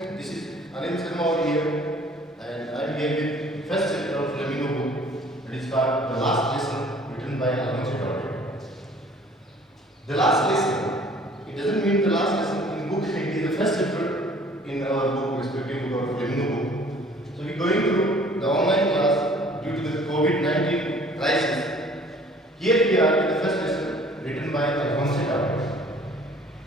This is Anil Sharma over here, and I'm here with first chapter of Flamingo book. It is called The Last Lesson, written by Alonso Daudet. The last lesson. It doesn't mean the last lesson in book. It is the first chapter in our book, respective book of Flamingo book. So we're going through the online class due to the COVID-19 crisis. Here we are with the first lesson written by Alonso Daudet.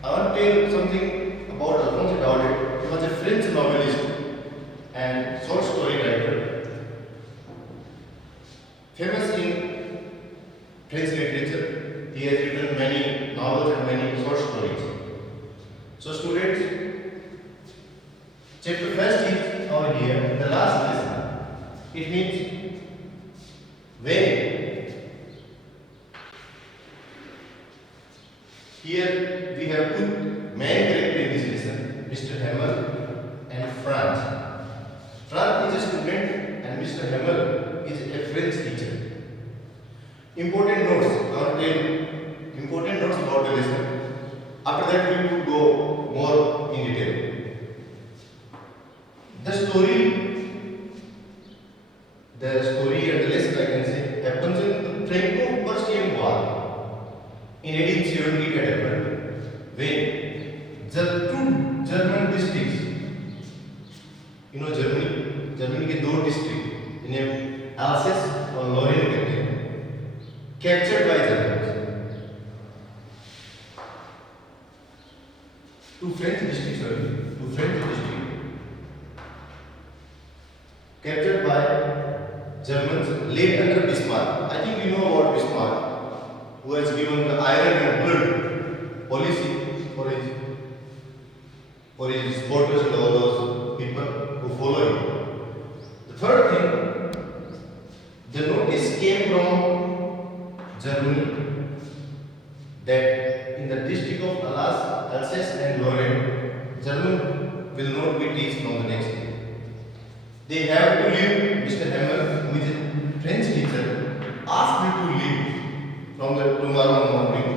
I want to tell you something about Alonso Daudet. He was a French novelist and short story writer, famous in French literature. He has written many novels and many short stories. So students, chapter first is over here, the last lesson. It means when. Here we have put main character in this lesson, Mr. Hamel and Franz. Franz is a student and Mr. Hamel is a French teacher. Important notes, I want to tell you important notes about the lesson. After that we will go more in detail. The story and the lesson I can say happens in the Franco-Prussian War. In 1870 it happened when the two German districts, Germany के दो district इन्हें Alsace और Lorraine कहते हैं, captured by Germans. Two French districts captured by Germans led under Bismarck. I think you know about Bismarck, who has given the iron and blood policy for his supporters and all those people who follow him. The third thing, the notice came from Germany that in the district of Alsace and Lorraine, German will not be teached from the next day. They have to leave. Mr. Hamel, who is a French teacher, asked me to leave from the tomorrow morning.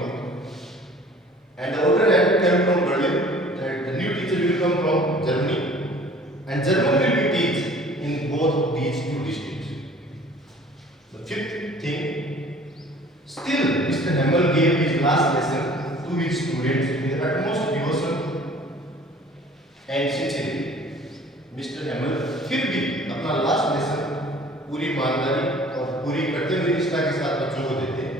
And the order had come from Berlin that the new teacher will come from Germany and German will be taught in both of these two districts. The fifth thing, still Mr. Hamel gave his last lesson to his students with the utmost devotion and sincerity. Mister Hamel फिर भी अपना last lesson पूरी ईमानदारी और पूरी कर्तव्य निष्ठा के साथ बच्चों को देते हैं.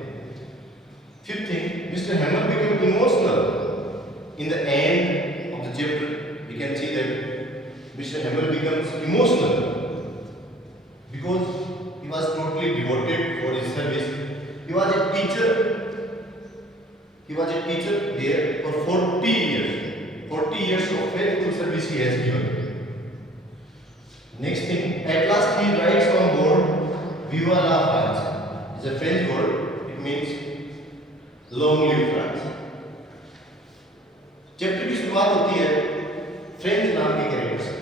Fifth thing, Mr. Hamel became emotional in the end of the chapter. We can see that Mr. Hamel becomes emotional because he was totally devoted for his service. He was a teacher there for 40 years. 40 years of faithful service he has given. Next thing, at last he writes on board, Viva la France. It's a French word, it means long live France. Chapter की शुरुआत होती है French नाम के character से.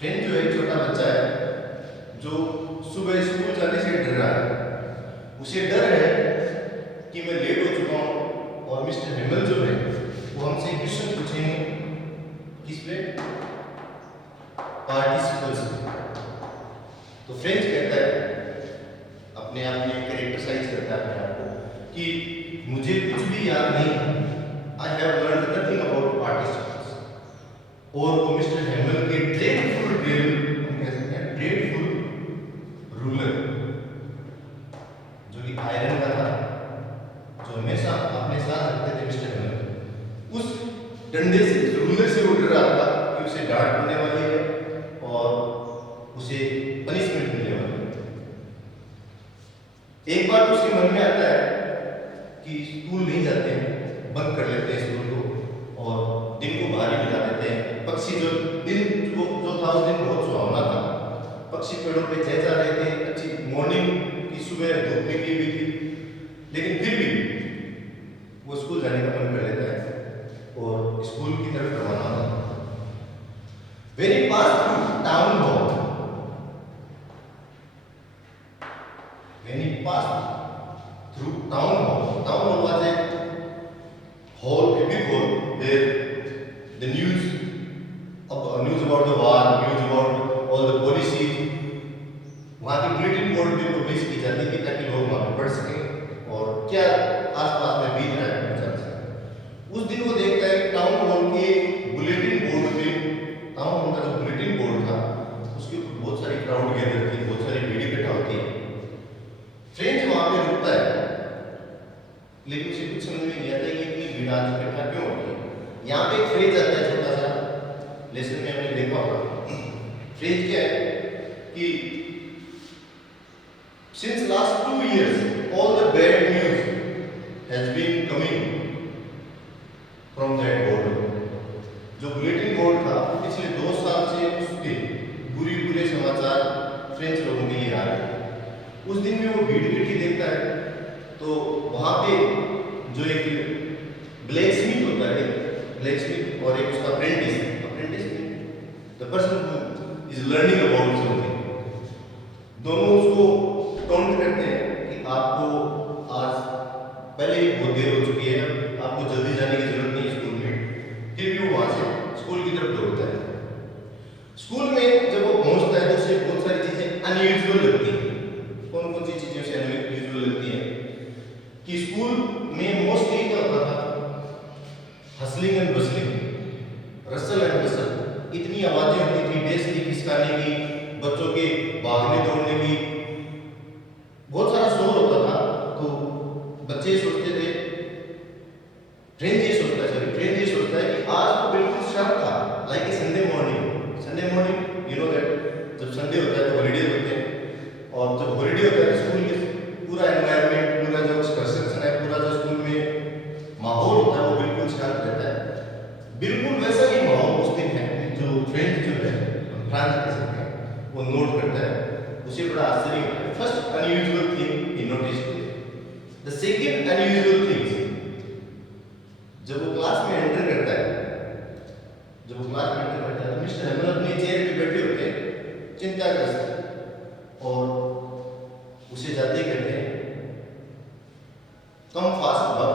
French जो एक छोटा बच्चा है जो सुबह स्कूल जाने से डर रहा है. उसे डर है कि मैं लेट हो चुका हूँ और मिस्टर हेमल जो है वो हमसे क्वेश्चन पूछेंगे किस पे, पार्टिसिपल्स. तो फ्रेंच कहता है अपने आप में कैरेक्टराइज करता है अपने आप को कि मुझे कुछ भी याद नहीं है. I have learn nothing about participles. और वो मिस्टर हेमल के ड्रेडफुल रूलर जो कि आयरन का था, जो हमेशा अपने साथ रखते थे मिस्टर हेमल, उस डंडे से रूलर से वो डर रहा था कि उसे डांट पड़ने वाली है और उसे पनिशमेंट मिलने वाली है. एक बार तो उसके मन में आता है कि स्कूल नहीं जाते हैं, बंद कर लेते हैं स्कूल को और दिन को बाहर ही बिता देते हैं. पक्षी जो था उस दिन बहुत सुहावना था. पक्षी पेड़ों पे चहचहा रहे थे, अच्छी मॉर्निंग की सुबह धूप निकली हुई थी, लेकिन फिर भी वो स्कूल जाने का मन कर लेता है और स्कूल की तरफ रवाना होता है. When he passed through town hall, town hall was a hall, a big hall where the news पे एक फ्रेज आता है छोटा सा, लेसन में हमने देखा होगा। फ्रेज क्या है कि since last 2 years all the bad news has been coming from that board। जो बुलेटिन बोर्ड था पिछले 2 साल से उसके बुरे समाचार फ्रेंच लोगों के लिए आ रहे हैं। उस दिन में वो भीड़ इकट्ठी देखता है तो वहाँ पे जो एक ब्लैक स्मिथ होता है, ब्लैक स्मिथ और एक उसका apprentice the person who is learning about something, दोनों उसको टोंट करते हैं कि आपको आज पहले ही बहुत देर हो चुकी है, आपको जल्दी जाने की जरूरत नहीं है स्कूल में। फिर भी वो वहाँ से स्कूल की तरफ दौड़ता है। स्कूल में जब वो पहुँचता है तो उसे बहुत सारी चीज़ें अनयूजुअल लगती हैं। कौन कौन सी चीज़ें उसे अनयूजुअल लगती हैं कि स्कूल में मोस्टली क्या होता था, hustling and bustling, Russell and बसल, इतनी आवाज़ें होती थी, डेस्क खिसकाने की, बच्चों के भागने दौड़ने की, बहुत सारा शोर होता था। तो बच्चे सोचते थे, फ्रेंच ये सोचता है कि आज तो बिल्कुल शांत था, like a Sunday morning you know that जब संडे होता है तो हॉलीडेज होते हैं, और जब हॉलीडे होता है स्कूल के पूरा एनवायरनमेंट, पूरा जो कंस्ट्रक्शन है, पूरा जो स्कूल में माहौल होता है वो बिल्कुल शांत रहता है। बिल्कुल वैसा ही माहौल उस दिन है जो फ्रेंच जो है, फ्रांस कह सकते हैं, वो नोट करता है। उसे बड़ा आश्चर्य होता है। First unusual thing he noticed. The second unusual thing, जब वो क्लास में एंटर करता है तो मिस्टर हेमल अपनी चेयर पे बैठे होते हैं चिंताग्रस्त, और उसे जाते कहते हैं, come fast bub,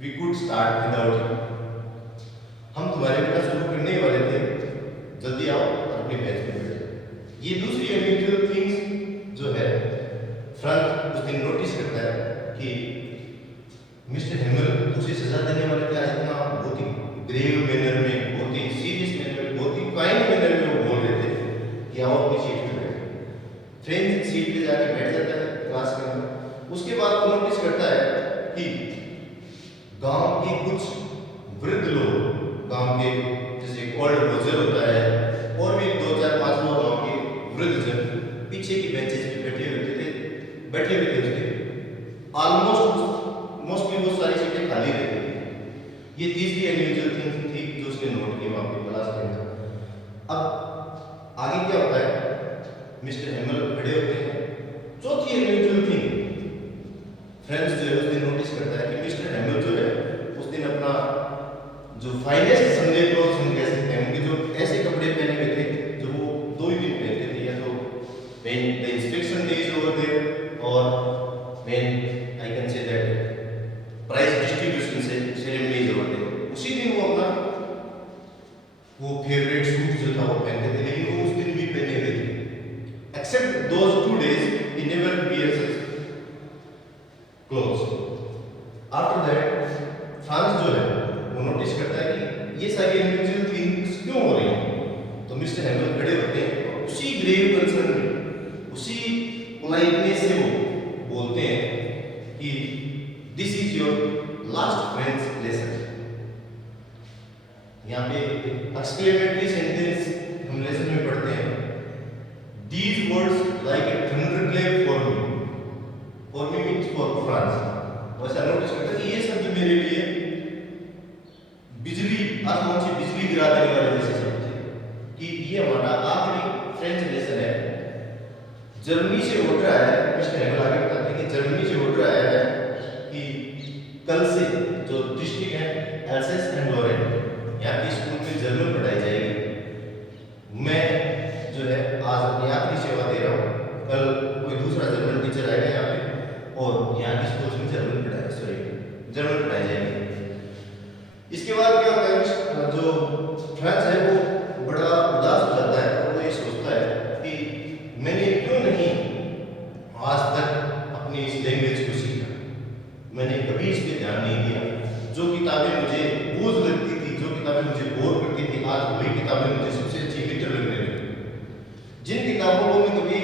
we could start without you. हम तुम्हारे बिना शुरू करने ही वाले थे, जल्दी आओ और अपने बेंच पे बैठो। ये दूसरी अनयूजुअल थिंग्स जो है फ्रंट उस दिन नोटिस करता है कि मिस्टर हेमल उसे सजा देने वाले थे, आज इतना बहुत ही ग्रेव मैनर में, बहुत ही सीरियस मैनर में, बहुत ही काइंड मैनर में वो बोल रहे थे कि आओ अपनी सीट पे बैठो। फ्रेंच सीट पे जाके बैठ जाता है क्लास के अंदर। उसके बाद वो नोटिस करता है कि गांव के कुछ वृद्ध लोग, गांव के जैसे ओल्ड रोजर होता है, और भी 2-4-5 लोग गांव के वृद्ध जन पीछे की बेंचेस पे बैठे हुए थे उसके मोस्टली वो सारी सीटें खाली रहती थी। ये तीसरी अनयूजुअल थिंग थी जो उसने नोट की वहाँ पे क्लास के अंदर। अब आगे क्या होता है, मिस्टर हेमल खड़े होते हैं। चौथी अनयूजुअल थिंग फ्रेंड्स जो है उस दिन नोटिस करता है कि मिस्टर हेमल जो है उस दिन अपना जो फाइनेस्ट संडे क्लॉथ्स हम कह सकते हैं, उनके जो ऐसे कपड़े पहने हुए थे जो वो 2 ही दिन पहनते थे, या तो when the inspection day is over there or when I can say that prize distribution ceremony is over there, उसी दिन वो अपना वो फेवरेट सूट जो था वो पहनते थे, लेकिन वो उस दिन भी पहने हुए थे। Except those 2 days he never wears his clothes। After that France जो है वो नोटिस करता है कि ये सारी अनयूजुअल थिंग्स क्यों हो रही हैं। तो मिस्टर हेमल खड़े होते हैं और उसी ग्रेव कंसर्न में, उसी पोलाइटनेस से वो बोलते हैं कि this is your last French lesson. यहाँ पे एक्सक्लेमेटरी सेंटेंस हम लेसन में पढ़ते हैं, these words like a thunderclap for me means for France. वैसा नोटिस करता है कि ये शब्द मेरे लिए बिजली, आसमान से बिजली गिरा देने वाले जैसे शब्द थे कि ये हमारा आखिरी फ्रेंच लेसन है। जर्मनी से ऑर्डर आया है, मिस्टर हेमल आगे बताते हैं कि जर्मनी से ऑर्डर आया है कि कल से जो डिस्ट्रिक्ट है एल्सेस एंड लॉरेन, यहाँ की स्कूल में जर्मन पढ़ाई जाएगी। मैं जो है आज अपनी आखिरी सेवा दे रहा हूँ, कल कोई दूसरा जर्मन टीचर आएगा यहाँ पे और यहाँ की स्कूल में जर्मन पढ़ाई जाएगी। इसके बाद क्या होता है, जो फ्रेंच है वो बड़ा उदास हो जाता है और वो ये सोचता है कि मैंने क्यों नहीं आज तक अपनी इस लैंग्वेज को सीखा, मैंने कभी इस पर ध्यान नहीं दिया। जो किताबें मुझे बोझ लगती थी, जो किताबें मुझे बोर करती थी, आज वही किताबें मुझे सबसे अच्छी मित्र लगने लगी। जिन किताबों को मैं कभी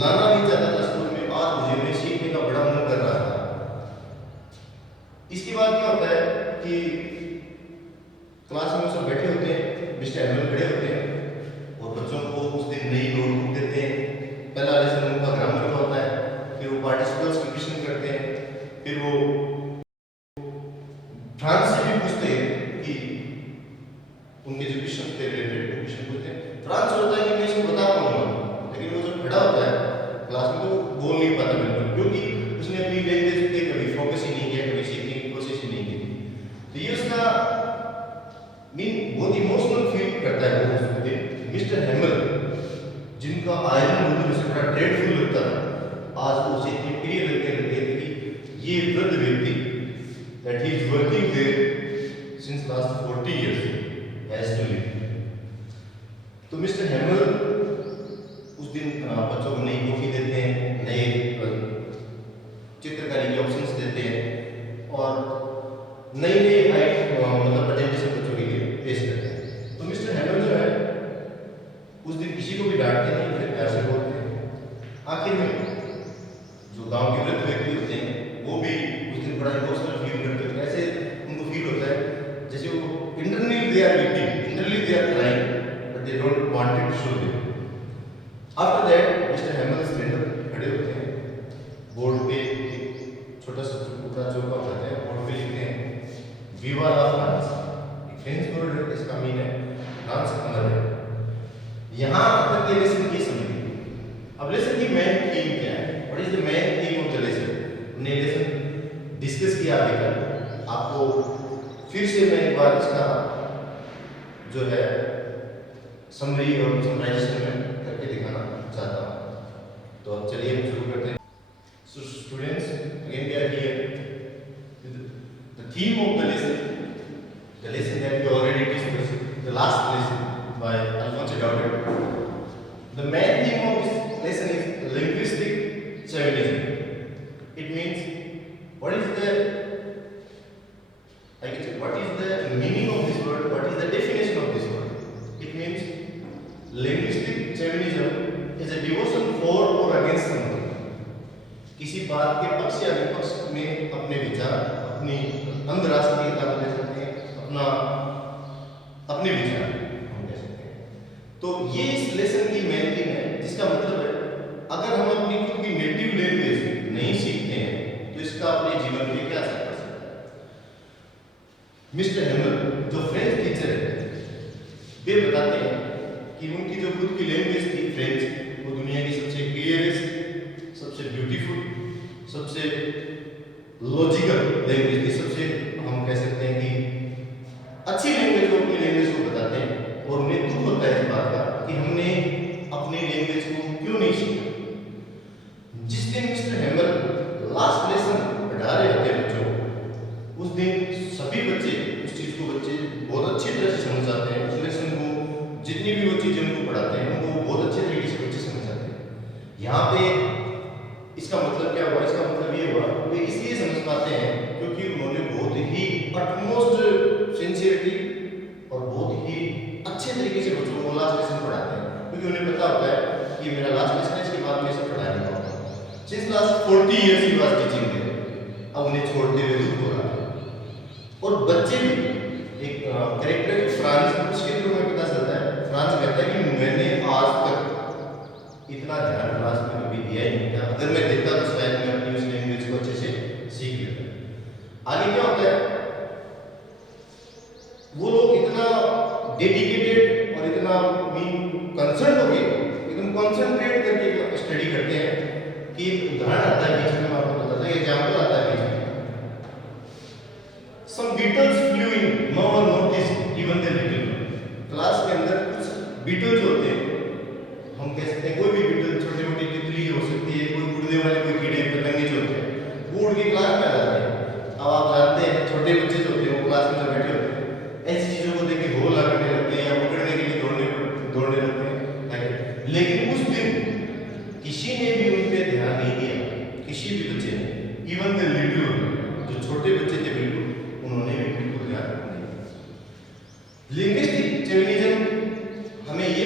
लाना नहीं चाहता था स्कूल में, आज मुझे उन्हें सीखने का बड़ा मन कर रहा था। इसके बाद क्या होता है कि क्लास में वो सब बैठे होते हैं, मिस्टर हेमल खड़े होते हैं और बच्चों को उस दिन नई नोटबुक देते हैं। पहला लेसन उनका ग्रामर का होता है, फिर वो पार्टिसिपल्स के क्वेश्चन करते हैं, फिर वो फ्रांस से भी पूछते हैं कि उनके जो क्वेश्चन थे रिलेटेड क्वेश्चन पूछते हैं। फ्रांस होता है कि मैं इसको बता पाऊंगा, लेकिन वो जब खड़ा होता है क्लास में तो बोल नहीं पाता बिल्कुल, क्योंकि उसने अपनी लैंग्वेज पे कभी फोकस ही नहीं किया, कभी सीखने की कोशिश ही नहीं की। तो ये उसका बहुत इमोशनल फील करता है वो उस दिन। मिस्टर हेमल जिनका आयरन उर्दू में से बड़ा ग्रेटफुल लगता था, आज वो उसे इतनी प्रिय लगने लगे थे कि ये वृद्ध व्यक्ति that he is working there since last 40 years has to live। तो मिस्टर हेमल उस दिन बच्चों को नई कॉफी देते हैं, नए चित्रकारी के ऑप्शंस देते हैं और नई नई मतलब प्रेजेंटेशन बच्चों के लिए पेश करते हैं। तो मिस्टर हेमल जो है उस दिन किसी को भी डांटते नहीं, फिर प्यार से बोलते हैं। आखिर में जो गांव के वृद्ध व्यक्ति होते हैं वो भी उस दिन बड़ा इमोशनल फील करते हैं। ऐसे उनको फील होता है जैसे वो internally they are weeping, internally they are crying, but they don't want to show them. After that mister Hamel stand up, खड़े होते हैं, बोर्ड पे एक छोटा सा टुकड़ा चौका उठाते हैं, बोर्ड पे लिखते हैं विवा ला फ्रांस। फ्रेंच वर्ड है, इसका मीन है फ्रांस अमर है। यहाँ तक ये लेसन की समझिए। अब लेसन की मेन थीम क्या है? What is the main theme of the lesson? हमने लेसन डिस्कस किया अभी कल, आपको फिर से मैं एक बार इसका जो है समरी और समराइजेशन में करके दिखाना चाहता हूँ। तो अब चलिए हम शुरू करते हैं। So students, again we are here with the theme of the lesson that we already discussed, the last lesson by Alphonse Daudet. The main theme of this lesson is linguistic chauvinism. It means what is the meaning of this word? What is the definition of this word? It means linguistic chauvinism is a devotion for or against something. किसी बात के पक्ष या विपक्ष में अपने विचार, अपनी अंतरराष्ट्रीयता कह सकते हैं, अपने विचार हम कह सकते हैं। तो ये इस लेसन की मेन थिंग है, जिसका मतलब है अगर हम अपनी खुद की नेटिव लैंग्वेज नहीं सीखते हैं तो इसका अपने जीवन पे क्या असर पड़ सकता है। मिस्टर हेमल जो फ्रेंच टीचर है, वे बताते हैं कि उनकी जो खुद की लैंग्वेज थी फ्रेंच, वो दुनिया की सबसे क्लियरेस्ट, सबसे ब्यूटीफुल, सबसे लॉजिकल लैंग्वेज थी, सबसे हम कह सकते हैं कि अच्छी लैंग्वेज को अपनी लैंग्वेज को बताते हैं। और उन्हें दुख होता है इस बात का कि हमने अपनी लैंग्वेज को क्यों नहीं सीखा। जिस दिन मिस्टर हेमल लास्ट लेसन पढ़ा रहे होते हैं बच्चों को, उस दिन सभी बच्चे उस चीज़ को बहुत अच्छी तरह से समझ जाते हैं। उस लेसन को जितनी भी वो चीज़ें उनको पढ़ाते हैं उनको बहुत अच्छे तरीके से बच्चे समझ जाते हैं। यहाँ पे इसका मतलब क्या हुआ? इसका मतलब ये हुआ वे इसलिए समझ पाते हैं क्योंकि उन्होंने बहुत ही अटमोस्ट सिंसियरिटी और बहुत ही अच्छे तरीके से बच्चों को लास्ट लेसन पढ़ाते हैं, क्योंकि उन्हें पता होता है कि मेरा लास्ट लेसन है, इसके बाद मैं इसे पढ़ा नहीं पाऊंगा। Since last 40 years he was teaching there, अब उन्हें छोड़ते हुए दुख हो रहा है। और बच्चे भी एक कैरेक्टर फ्रांस, उसके थ्रू में पता चलता है, फ्रांस कहता है कि मैंने आज तक इतना ध्यान क्लास में कभी दिया ही नहीं था, अगर मैं देता तो शायद मैं अपनी उस लैंग्वेज को अच्छे से सीख लेता। आगे क्या होता है, वो लोग इतना डेडिकेटेड और इतना कंसर्न हो गए, एकदम कॉन्सेंट्रेट करके स्टडी करते हैं कि एक उदाहरण आता है बीच में, मैं आपको बताता हूँ, एग्जाम्पल आता है बीच में। Some beetles flew in, no one noticed even the little. Class के अंदर कुछ बीटल्स होते हैं, हम कह सकते हैं कोई भी बीटल, छोटी मोटी तितली हो सकती है, कोई उड़ने वाले कोई कीड़े पतंगे जो होते हैं, वो उड़ के क्लास में आ जाते हैं। अब आप जानते हैं छोटे बच्चे जो होते हैं वो क्लास में जब बैठे होते हैं ऐसी चीज़ों को देख के होल लगाने लगते हैं या पकड़ने के लिए दौड़ने लगते हैं। लेकिन उस दिन किसी ने भी उन पर ध्यान नहीं दिया, किसी भी बच्चे ने, इवन द लिटिल, जो छोटे बच्चे थे बिल्कुल, उन्होंने भी बिल्कुल ध्यान नहीं दिया। लिंग्विस्टिक चौविनिज्म हमें ये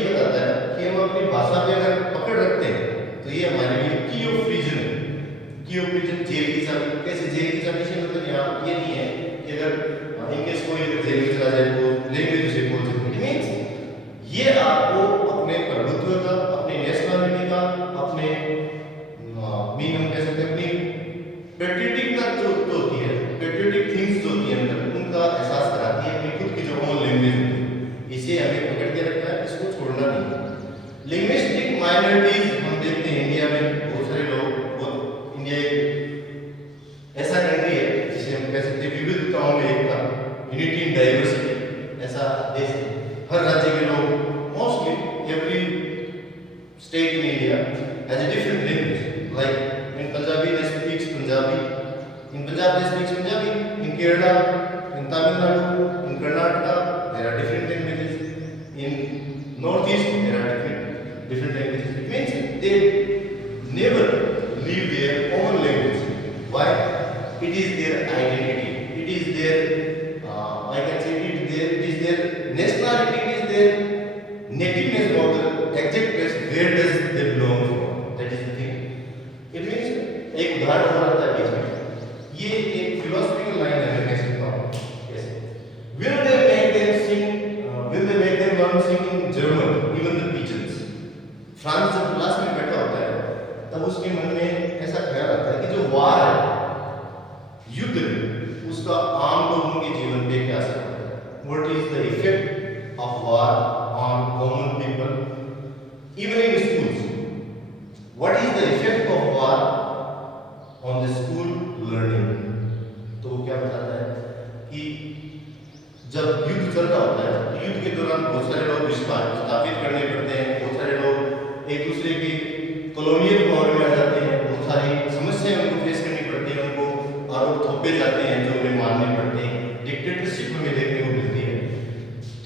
माइनॉरिटीज हम देखते हैं इंडिया में बहुत सारे लोग, बहुत इंडिया एक ऐसा कंट्री है जिसे हम कह सकते हैं विविधताओं में एकता, यूनिटी इन डाइवर्सिटी ऐसा देश है। हर राज्य के लोग, mostly every state in India has a different language, like in Punjabi they speaks Punjabi, in Punjab they speaks Punjabi, in Kerala, in Tamil Nadu, in Karnataka there are different languages, in northeast there are different languages. It means they never leave their own language. Why? It is their identity, it is their I can say it is their nationality, it is their nativeness of the exact place where does they belong from. That is the thing. It means एक उदाहरण हो रहा था बीच में, ये एक philosophical line है, मैं कह सकता हूँ कैसे will they make them sing, will they make them learn sing in German, even the pigeons. France जब क्लास में बैठा होता है तब उसके मन में ऐसा ख्याल आता है कि जो वार है, युद्ध है, उसका आम लोगों के जीवन पे क्या असर होता है. What is the effect of war on common people, even in schools? What is the effect of war on the school learning? तो वो क्या बताता है कि जब युद्ध चल रहा होता है तो युद्ध के दौरान बहुत सारे लोग विश्वास स्थापित करने पड़ते हैं, बहुत सारे लोग एक दूसरे की कॉलोनियल पावर में आ जाते हैं, बहुत सारी समस्याएं उनको फेस करनी पड़ती हैं, उनको आरोप थोपे जाते हैं जो उन्हें मानने पड़ते हैं, डिक्टेटरशिप हमें देखने को मिलती है.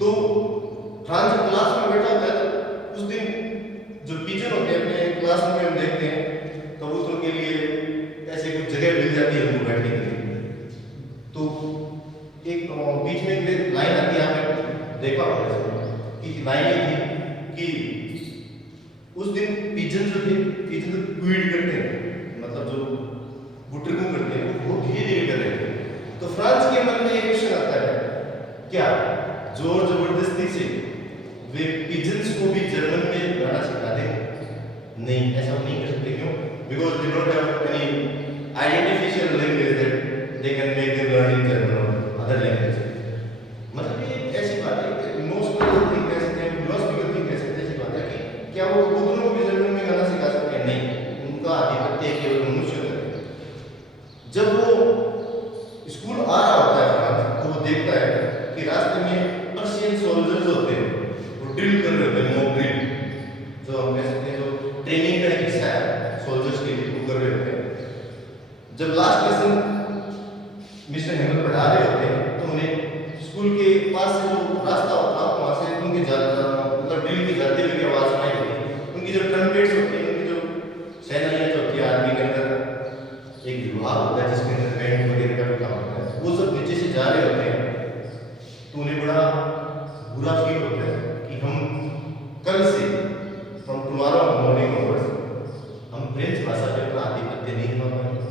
तो फ्रांस क्लास में बैठा होता है तो उस दिन जो टीचर होते हैं अपने क्लास में हम देखते हैं कबूतरों के लिए ऐसे कुछ जगह मिल जाती है उनको बैठने के लिए. तो एक बीच में एक लाइन आती है, आपने देखा होगा कि लाइन ये थी कि उस दिन पिजन जो थे, पिजन तो क्वीड करते हैं, मतलब जो गुटरगू करते हैं वो धीरे धीरे कर रहे थे. तो फ्रांस के मन में एक क्वेश्चन आता है, क्या जोर जबरदस्ती से वे पिजन्स को भी जर्मन में गाना सिखा दें? नहीं, ऐसा नहीं कर सकते. क्यों? Because they don't have any identificial language that they can make them learn in German other language. मतलब ये ऐसी बात है, इमोशनल थिंग कह सकते हैं, फिलोसफिकल थिंग कह सकते हैं. ऐसी बात है कि क्या वो कबूतरों को भी जर्मन में गाना सिखा सकते हैं? नहीं, उनका आधिपत्य केवल मनुष्य पर है. जब वो स्कूल आ रहा होता है फ्रांस तो वो देखता है कि रास्ते में पर्शियन सोल्जर्स होते हैं, वो ड्रिल कर रहे होते हैं, मॉक ड्रिल, जो हम कह सकते हैं जो ट्रेनिंग का एक हिस्सा है सोल्जर्स के लिए, वो कर रहे होते हैं. जब लास्ट लेसन मिस्टर हेमल पढ़ा रहे होते हैं तो उन्हें स्कूल के पास से जो रास्ता होता है वहाँ से उनके मतलब ड्रिल की जाते हुए की आवाज़ सुनाई देती. उनकी जो ट्रम्पेट्स होती हैं, उनकी जो सेनाइयाँ जो होती है आर्मी के अंदर एक विभाग होता है जिसके अंदर बैंड वगैरह का भी काम होता है, वो सब नीचे से जा रहे होते हैं. तो उन्हें बड़ा बुरा फील होता है कि हम कल से फ्रॉम टुमारो मॉर्निंग ऑनवर्ड्स हम फ्रेंच भाषा पे अपना आधिपत्य नहीं पा पाएंगे.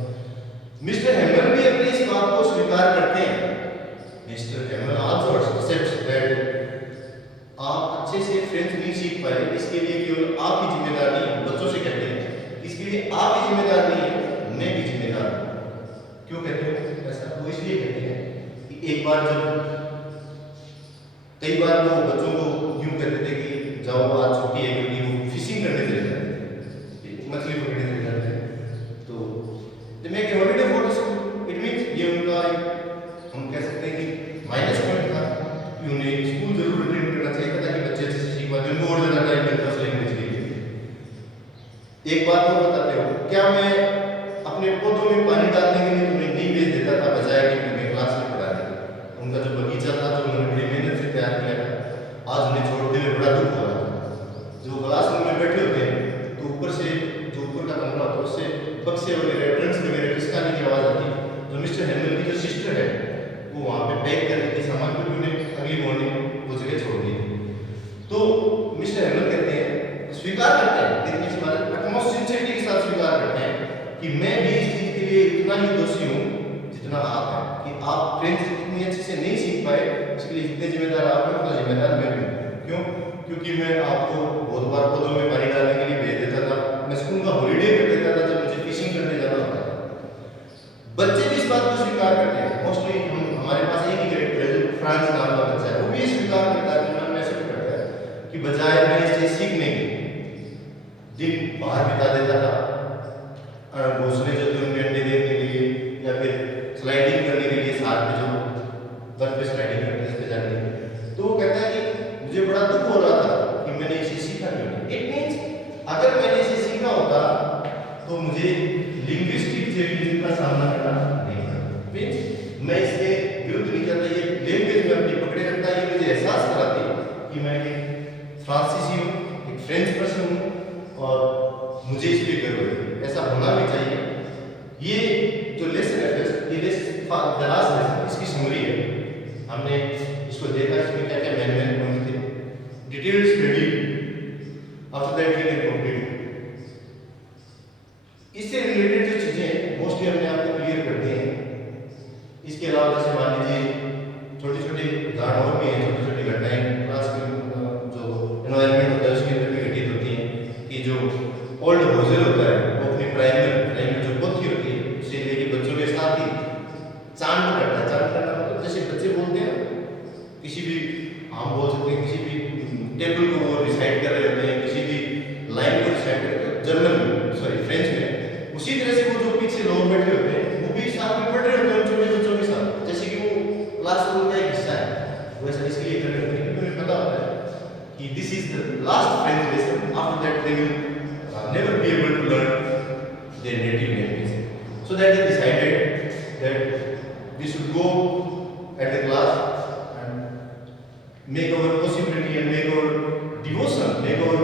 मिस्टर हेमल भी अपनी इस बात को स्वीकार करते हैं. Mister Hemal also accepts that आप अच्छे से फ्रेंच नहीं सीख पाए, इसके लिए केवल आप ही जिम्मेदार नहीं हैं. बच्चों से कहते हैं इसके लिए आप ही जिम्मेदार नहीं है, मैं भी जिम्मेदार हूं. क्यों कहते हैं ऐसा? वो इसलिए कहते हैं कि एक बार जब कई बार वो बच्चों को यूं कहते थे कि जाओ आज छुट्टी है, क्योंकि वो फिशिंग करने चले जाते थे, मछली पकड़ने चले जाते थे. तो they make a holiday for the school. It means ये उनका हम कह सकते हैं कि माइनस पॉइंट था कि उन्हें स्कूल जरूर अटेंड करना चाहिए था ताकि बच्चे अच्छे से सीख पाते, उनको और ज़्यादा टाइम मिलता उस लैंग्वेज के लिए. एक बात और बताते हो, क्या मैं अपने पौधों में पानी डालने के लिए तुम्हें नहीं भेज देता था बजाय कि तुम्हें क्लास में पढ़ा देता? उनका जो बगीचा था जो उन्होंने बड़ी मेहनत से तैयार किया था, आज उन्हें छोड़ते हुए बड़ा दुख हो रहा था. जो क्लासरूम में बैठे होते हैं तो ऊपर से जो ऊपर का कमरा होता है उससे बक्से वगैरह ट्रंक्स वगैरह खिसकाने की आवाज़ आती है. तो मिस्टर हेमल की जो सिस्टर है वो वहाँ पे पैक कर रही थी सामान, क्योंकि उन्हें अगली मॉर्निंग वो जगह छोड़ दी थी. तो मिस्टर हेमल कहते हैं, स्वीकार करते हैं, लेकिन इस बात अटमोस्ट सिंसियरिटी के साथ स्वीकार करते हैं कि मैं भी इस चीज़ के लिए इतना ही दोषी हूँ जितना आप हैं, कि आप फ्रेंच इतनी अच्छे से नहीं सीख पाए, इसके लिए जितने जिम्मेदार आप हैं उतना जिम्मेदार मैं भी हूँ. क्यों? क्योंकि मैं आपको बहुत बार पौधों में पानी डालने के लिए भेज देता था, मैं स्कूल का हॉलीडे कर देता था जब मुझे फिशिंग करने जाना होता था. बच्चे भी इस बात को स्वीकार करते हैं. मोस्टली हमारे पास एक ही कैरेक्टर है जो फ्रांस नाम का बच्चा है, वो भी स्वीकार करता है, मन में ऐसे करता है कि बजाय मैं इसे सीखने के दिन बाहर बिता देता था, घोंसले जो थे उनके अंडे देखने के लिए या फिर स्लाइडिंग करने के लिए साथ में जो बर्फ पे स्लाइडिंग करते हैं, इस पे जाने के लिए। तो वो कहता है कि मुझे बड़ा दुख हो रहा था कि मैंने इसे सीखा क्यों नहीं। इट मीन्स अगर मैंने इसे सीखा होता तो मुझे लिंग्विस्टिक चैलेंज का सामना करना नहीं पड़ता। मीन्स मैं इसके विरुद्ध नहीं जाता, ये लैंग्वेज में अपनी पकड़े रखता है, ये मुझे एहसास कराती कि मैं एक फ्रांसीसी हूँ, एक फ्रेंच पर्सन हूँ और मुझे इस पर गर्व है। ऐसा होना भी चाहिए। ये जो लेसन है, ये लेसन दराज लेसन, इसकी समरी है। हमने इसको देखा, इसमें क्या क्या मैन पॉइंट थे। Detailed study, after that we can complete. इससे रिलेटेड जो चीजें हैं मोस्टली हमने आपको क्लियर कर दी हैं। इसके अलावा जैसे मान लीजिए छोटी छोटी उदाहरण और भी हैं, छोटी छोटी घटनाएं क्लास के जो एनवायरनमेंट होता है उसके अंदर भी घटित होती हैं कि जो ओल्ड होजल होता है वो अपनी प्राइमर जो पोथी होती है उसे लेके बच्चों के साथ ही चांट करता है। चांट करना मतलब जैसे बच्चे बोलते हैं किसी भी, हम बोल सकते हैं किसी भी टेबल को वो रिसाइट कर रहे होते हैं, किसी भी लाइन को रिसाइट कर रहे होते हैं जर्मन सॉरी फ्रेंच में, उसी तरह से वो जो पीछे लोग बैठे होते हैं वो भी साथ में पढ़ रहे होते हैं छोटे बच्चों के साथ, जैसे कि वो क्लासरूम का एक हिस्सा है। वैसा इसलिए कर रहे होते हैं क्योंकि उन्हें पता होता है कि this is the last French lesson, after that they will never be able to learn their native language. So that they decided that we should go at the class and make our possibility and make our devotion, make our,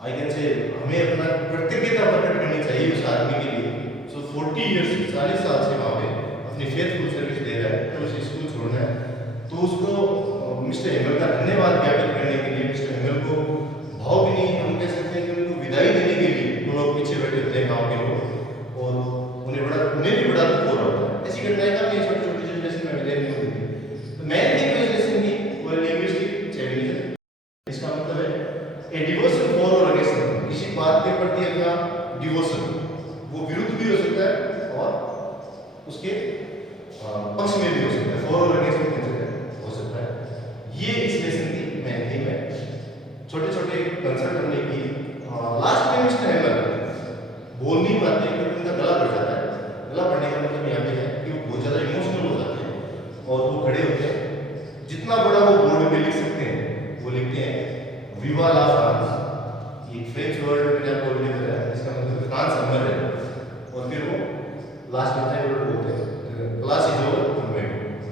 I can say, हमें अपना कृतज्ञता प्रकट करनी चाहिए उस आदमी के लिए। So 40 years 40 साल से वहाँ पे अपनी फेथफुल सर्विस दे रहा है, तो उसे स्कूल छोड़ना है, तो उसको मिस्टर हेमल का धन्यवाद ज्ञापित करने के लिए, मिस्टर हेमल को भावभीनी हम कह सकते हैं कि उनको विदाई देने के लिए वो लोग पीछे बैठे होते हैं गाँव के लोग, और उन्हें भी बड़ा दुख हो रहा होता है। ऐसी घटनाएं काफी छोटी छोटी जो लेसन में देखने को मिलती है। तो मैंने देखी इस लेसन की वो लिंग्विस्टिक चैलेंज है। इसका मतलब है ए डिवोशन फॉर और अगेंस्ट, किसी बात के प्रति अपना डिवोशन वो विरुद्ध भी हो सकता है और उसके पक्ष में भी हो सकता है, फॉर और अगेंस्ट हो सकता है। ये इस लेसन की मैंने थी। मैं छोटे छोटे कंसर्ट करने की लास्ट में मिस्टर हेमल बोल नहीं पाते क्योंकि उनका गला बढ़ जाता है। गला बढ़ने का मतलब यहाँ पे है कि वो बहुत ज़्यादा इमोशनल हो जाते हैं और वो खड़े होते हैं, जितना बड़ा वो बोर्ड पे लिख सकते हैं वो लिखते हैं विवा ला फ्रांस। ये फ्रेंच वर्ड मैंने आपको बोलने का है, इसका मतलब फ्रांस अमर है, और फिर वो लास्ट में टाइम वर्ड बोलते हैं क्लास इज ओवर,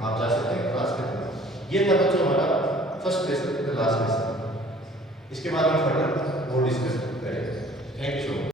आप जा सकते हैं क्लास में। ये था बच्चों हमारा फर्स्ट लेसन, लास्ट लेसन। इसके बाद हम फर्दर वो डिस्कस करेंगे। Thank you so much.